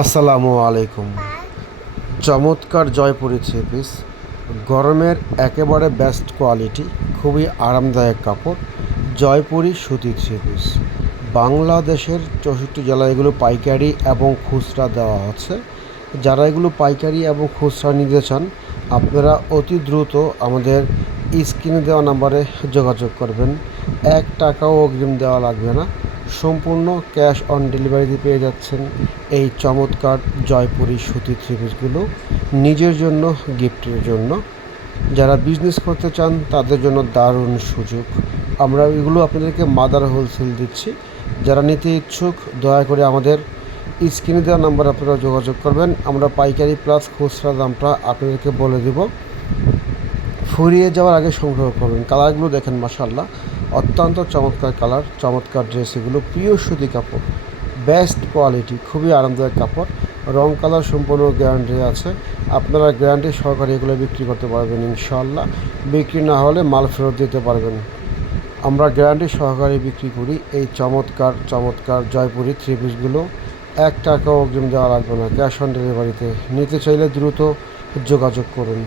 আসসালামু আলাইকুম। চমৎকার জয়পুরি থ্রি পিস, গরমের একেবারে বেস্ট কোয়ালিটি, খুবই আরামদায়ক কাপড়। জয়পুরি সুতি থ্রি পিস বাংলাদেশের 64 জেলায় এগুলো পাইকারি এবং খুচরা দেওয়া হচ্ছে। যারা এগুলো পাইকারি এবং খুচরা নিতে চান, আপনারা অতি দ্রুত আমাদের স্ক্রিনে দেওয়া নাম্বারে যোগাযোগ করবেন। 1 টাকাও অগ্রিম দেওয়া লাগবে না, সম্পূর্ণ ক্যাশ অন ডেলিভারিতে পেয়ে যাচ্ছেন এই চমৎকার জয়পুরি সুতি থ্রি পিসগুলো। নিজের জন্য, গিফটের জন্য, যারা বিজনেস করতে চান তাদের জন্য দারুণ সুযোগ। আমরা এগুলো আপনাদেরকে মাদার হোলসেল দিচ্ছি। যারা নিতে ইচ্ছুক দয়া করে আমাদের স্ক্রিনে দেওয়া নাম্বার আপনারা যোগাযোগ করবেন। আমরা পাইকারি প্লাস খুচরা দামটা আপনাদেরকে বলে দেব। ফুরিয়ে যাওয়ার আগে সংগ্রহ করবেন। কালারগুলো দেখেন, মাশাআল্লাহ, অত্যন্ত চমৎকার কালার, চমৎকার ড্রেস। এগুলো পিওর সুতি কাপড়, বেস্ট কোয়ালিটি, খুবই আরামদায়ক কাপড়। রং কালার সম্পূর্ণ গ্যারান্টি আছে। আপনারা গ্যারান্টি সহকারে এগুলো বিক্রি করতে পারবেন ইনশাআল্লাহ। বিক্রি না হলে মাল ফেরত দিতে পারবেন। আমরা গ্যারান্টি সহকারে বিক্রি করি এই চমৎকার চমৎকার জয়পুরি থ্রি পিসগুলো। 1 টাকাও অগ্রিম দেওয়া লাগবে না, ক্যাশ অন ডেলিভারিতে। নিতে চাইলে দ্রুত যোগাযোগ করুন।